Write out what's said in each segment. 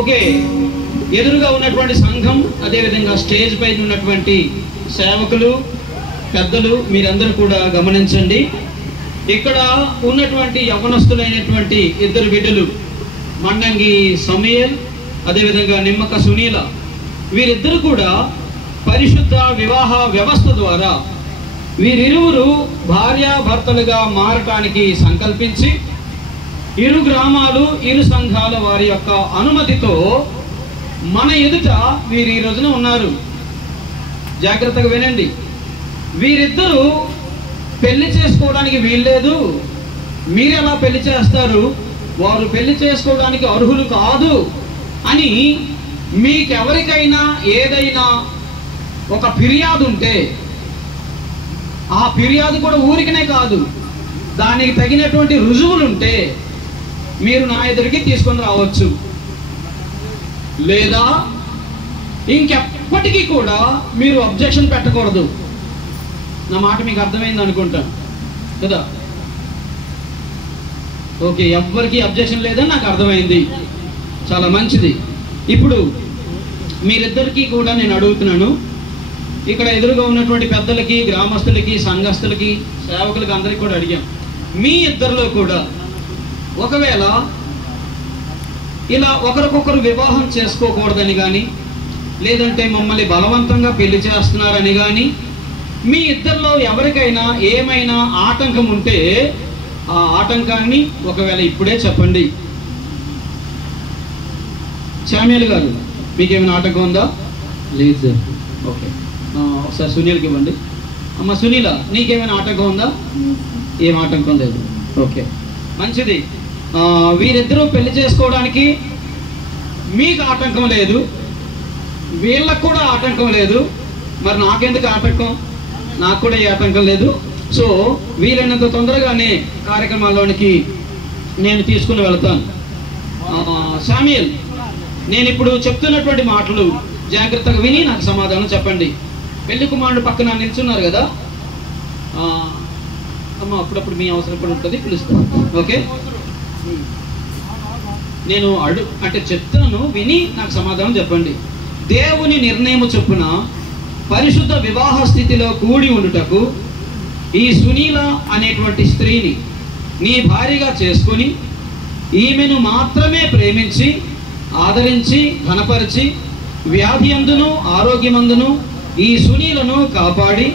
Okay, ఎదురుగా ఉన్నటువంటి సంఘం, అదేవిధంగా స్టేజ్ పైన ఉన్నటువంటి సేవకులు, పెద్దలు, మీరందరూ కూడా గమనించండి. ఇక్కడ ఉన్నటువంటి యవ్వనస్తులైనటువంటి ఇద్దరు బిడ్డలు, మండంగి సమయల్, అదేవిధంగా నిమ్మక సునీల, వీరిద్దరు కూడా పరిశుద్ధ వివాహ వ్యవస్థ ద్వారా వీరిరువురు భార్యాభర్తలుగా మారటానికి సంకల్పించి ఇరు గ్రామాలు, ఇరు సంఘాల వారి యొక్క అనుమతితో మన ఎదుట వీరు ఈ రోజున ఉన్నారు. జాగ్రత్తగా వినండి. వీరిద్దరూ పెళ్లి చేసుకోవడానికి వీల్లేదు, మీరు ఎలా పెళ్లి చేస్తారు, వారు పెళ్లి చేసుకోవడానికి అర్హులు కాదు అని మీకెవరికైనా ఏదైనా ఒక ఫిర్యాదు ఉంటే, ఆ ఫిర్యాదు కూడా ఊరికనే కాదు, దానికి తగినటువంటి రుజువులుంటే మీరు నా ఎదురికి తీసుకొని రావచ్చు. లేదా ఇంకెప్పటికీ కూడా మీరు అబ్జెక్షన్ పెట్టకూడదు. నా మాట మీకు అర్థమైంది అనుకుంటాను కదా? ఓకే, ఎవ్వరికి అబ్జెక్షన్ లేదని నాకు అర్థమైంది. చాలా మంచిది. ఇప్పుడు మీరిద్దరికీ కూడా నేను అడుగుతున్నాను, ఇక్కడ ఎదురుగా ఉన్నటువంటి పెద్దలకి, గ్రామస్తులకి, సంఘస్థులకి, సేవకులకి అందరికీ కూడా అడిగాం. మీ ఇద్దరిలో కూడా ఒకవేళ ఇలా ఒకరికొకరు వివాహం చేసుకోకూడదని కానీ, లేదంటే మమ్మల్ని బలవంతంగా పెళ్లి చేస్తున్నారని కానీ, మీ ఇద్దరిలో ఎవరికైనా ఏమైనా ఆటంకం ఉంటే ఆ ఆటంకాన్ని ఒకవేళ ఇప్పుడే చెప్పండి. శామ్యూల్ గారు, మీకేమైనా ఆటంకం ఉందా? లేదు సార్. ఓకే, ఒకసారి సునీల్కి ఇవ్వండి. అమ్మ సునీల, నీకేమైనా ఆటంకం ఉందా? ఏం ఆటంకం లేదు. ఓకే, మంచిది. వీరిద్దరూ పెళ్లి చేసుకోవడానికి మీకు ఆటంకం లేదు, వీళ్ళకు కూడా ఆటంకం లేదు. మరి నాకెందుకు ఆటంకం? నాకు కూడా ఏ ఆటంకం లేదు. సో వీలైనంత తొందరగానే కార్యక్రమాల్లోనికి నేను తీసుకుని వెళ్తాను. శామ్యూల్, నేను ఇప్పుడు చెప్తున్నటువంటి మాటలు జాగ్రత్తగా విని నాకు సమాధానం చెప్పండి. పెళ్లి కుమారుడు పక్కన నిల్చున్నారు కదా అమ్మ, అప్పుడప్పుడు మీ అవసరం కూడా ఉంటుంది, పిలుస్తాను. ఓకే, నేను అంటే చెప్తాను, విని నాకు సమాధానం చెప్పండి. దేవుని నిర్ణయం చొప్పున పరిశుద్ధ వివాహ స్థితిలో కూడి ఉండుటకు ఈ సునీల అనేటువంటి స్త్రీని నీ భార్యగా చేసుకొని ఈమెను మాత్రమే ప్రేమించి, ఆదరించి, ఘనపరిచి, వ్యాధి అందును ఆరోగ్యమందును ఈ సునీలను కాపాడి,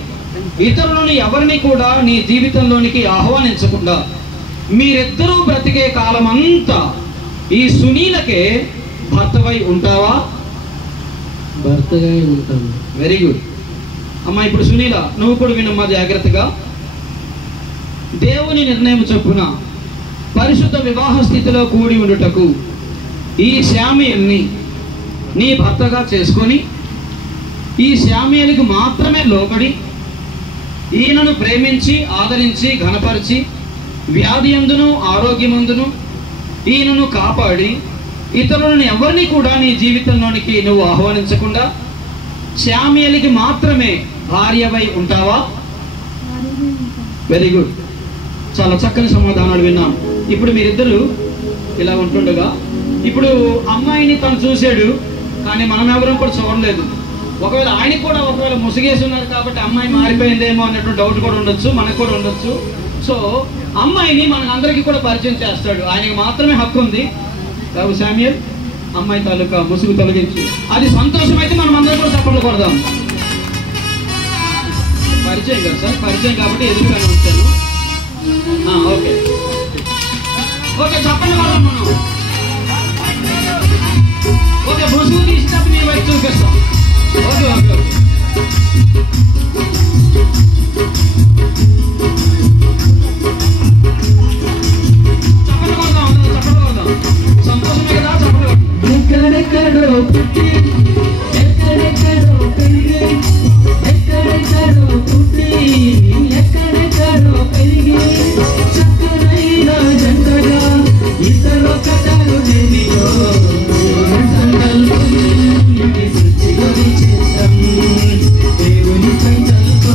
ఇతరులను ఎవరిని కూడా నీ జీవితంలోనికి ఆహ్వానించకుండా మీరిద్దరూ బ్రతికే కాలమంతా ఈ సునీలకే భర్తవై ఉంటావా? భర్తగా ఉంటాను. వెరీ గుడ్ అమ్మా. ఇప్పుడు సునీల, నువ్వు కూడా వినమ్మా జాగ్రత్తగా. దేవుని నిర్ణయం చొప్పున పరిశుద్ధ వివాహ స్థితిలో కూడి ఉండుటకు ఈ శామ్యూల్ని నీ భర్తగా చేసుకొని, ఈ శామ్యూల్కి మాత్రమే లోబడి, ఈయనను ప్రేమించి, ఆదరించి, ఘనపరిచి, వ్యాధి అందును ఆరోగ్యమందును ఈయనను కాపాడి, ఇతరులను ఎవరిని కూడా నీ జీవితంలోనికి నువ్వు ఆహ్వానించకుండా శామ్యూల్కి మాత్రమే భార్యవై ఉంటావా? వెరీ గుడ్, చాలా చక్కని సమాధానాలు విన్నాం. ఇప్పుడు మీరిద్దరు ఇలా ఉంటుండగా, ఇప్పుడు అమ్మాయిని తను చూశాడు, కానీ మనం ఎవరం కూడా చూడలేదు. ఒకవేళ ఆయనకి కూడా ఒకవేళ ముసుగేసి ఉన్నారు కాబట్టి అమ్మాయి మారిపోయిందేమో అన్నటువంటి డౌట్ కూడా ఉండొచ్చు, మనకు కూడా ఉండొచ్చు. సో అమ్మాయిని మనందరికీ కూడా పరిచయం చేస్తాడు, ఆయనకి మాత్రమే హక్కు ఉంది. బాబు శామ్యూల్, అమ్మాయి తాలూకా ముసుగు తొలగించు. అది సంతోషం అయితే మనం అందరం కూడా చప్పట్లు కొడదాం. పరిచయం కదా సార్, పరిచయం కాబట్టి ఎదురుగానే ఉంచాను. ఓకే ఓకే, చప్పట్లు కొడదాం మనం. ఓకే, ముసుగు తీసినప్పుడు మీ వైపు చూపిస్తాం. ఓకే ఓకే ఓకే, చప్పట్లు కొడదాం, చప్పట్లు కొడదాం. సంతోషమే కదా, చప్పట్లు కొడదాం. ఎక్కడెక్కడో పుట్టి, ఎక్కడెక్కడో పెరిగి, ఎక్కడెక్కడో పుట్టి, ఎక్కడెక్కడో పెరిగి, చక్కనైన జంటగా ఇద్దరు కథలు నేనియో సంకల్పం, ఇది సృష్టిలోని చిత్రం, దేవుని సంకల్పం.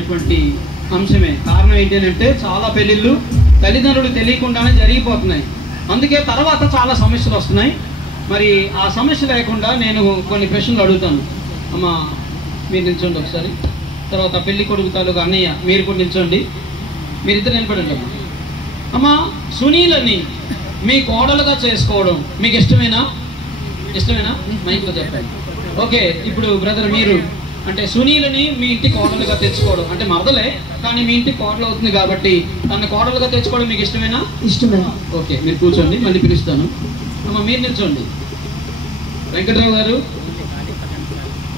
ముఖ్యమైనటువంటి అంశమే. కారణం ఏంటంటే చాలా పెళ్ళిళ్ళు తల్లిదండ్రులు తెలియకుండానే జరిగిపోతున్నాయి. అందుకే తర్వాత చాలా సమస్యలు వస్తున్నాయి. మరి ఆ సమస్య లేకుండా నేను కొన్ని ప్రశ్నలు అడుగుతాను. అమ్మ మీరు నిల్చోండి ఒకసారి. తర్వాత పెళ్లి కొడుకు తాలూకు అన్నయ్య మీరు కూడా నిల్చోండి. మీరిద్దరు నిలబడండి. అమ్మ, సునీలని మీ కోడలుగా చేసుకోవడం మీకు ఇష్టమేనా? ఇష్టమేనా? మైక్లో చెప్పండి. ఓకే, ఇప్పుడు బ్రదర్ మీరు అంటే సునీలని మీ ఇంటి కోడలుగా తెచ్చుకోవడం అంటే మరదలే కానీ మీ ఇంటి కోడలు అవుతుంది కాబట్టి తన కోడలుగా తెచ్చుకోవడం మీకు ఇష్టమేనా? ఇష్టమే. ఓకే, మీరు కూర్చోండి, మళ్ళీ పిలుస్తాను. అమ్మ మీరు నిల్చోండి. వెంకటరావు గారు,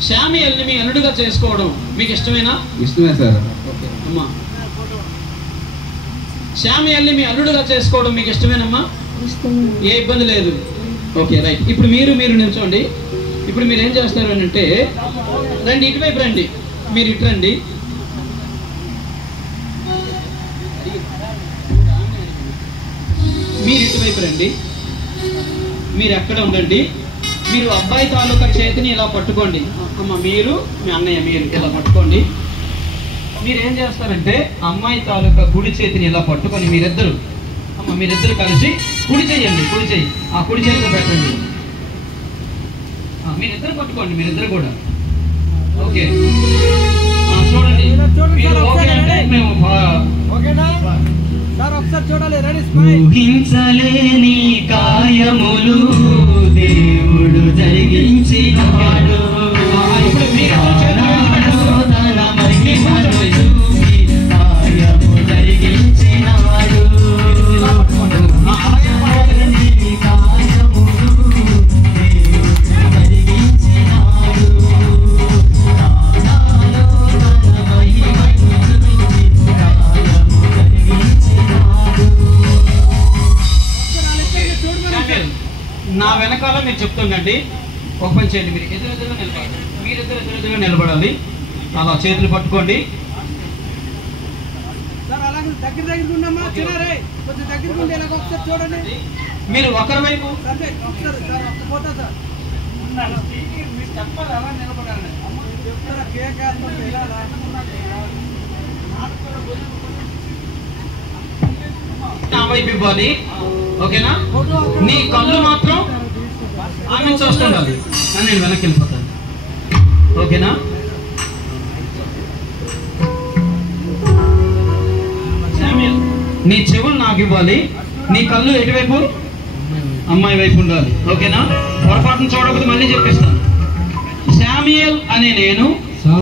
శామ్యూయల్ని మీ అల్లుడుగా చేసుకోవడం మీకు ఇష్టమేనా? ఇష్టమే సార్. ఓకే అమ్మా, శామ్యూయల్ని మీ అల్లుడుగా చేసుకోవడం మీకు ఇష్టమేనమ్మా? ఏ ఇబ్బంది లేదు. Okay right. ఇప్పుడు మీరు నిల్చోండి. ఇప్పుడు మీరు ఏం చేస్తారు అని అంటే రండి, ఇటువైపు రండి. మీరు ఇటు రండి. మీరు ఇటువైపు రండి. మీరు ఎక్కడ ఉండండి. మీరు అబ్బాయి తాలూకా చేతిని ఇలా పట్టుకోండి. అమ్మ మీరు మీ అన్నయ్య మీరు ఇలా పట్టుకోండి. మీరు ఏం చేస్తారంటే అమ్మాయి తాలూకా కుడి చేతిని ఇలా పట్టుకొని మీరిద్దరు కలిసి కుడి చెయ్యండి. కుడి చెయ్యి ఆ కుడి చేతిలో పెట్టండి. మీరిద్దరు పట్టుకోండి, మీరిద్దరు కూడా. ఓకే చూడండి. మీరు ఓకే అంటే మేము ఊహించలేని కార్యములు దేవుడు జరిగించినాడు. ఇప్పుడు మీరు నా వెనకాల మీరు చెప్తుండండి. ఒక పని చేయండి, మీరు ఎదురెదురుగా నిలబడాలి. మీరిద్దరు ఎదురెదురుగా నిలబడాలి. అలా చేతులు పట్టుకోండి. మీరు ఒకరి వైపు నా వైపు ఇవ్వాలి. ఓకేనా? నీ కళ్ళు మాత్రం ఆమె చూస్తుండాలి. నేను వెనక్కి వెళ్ళిపోతాను. ఓకేనా? నీ చెవులు నాకు ఇవ్వాలి. నీ కళ్ళు ఎటువైపు? అమ్మాయి వైపు ఉండాలి. ఓకేనా? పొరపాటును చూడకపోతే మళ్ళీ చెప్పిస్తాను. శామ్యూయల్ అనే నేను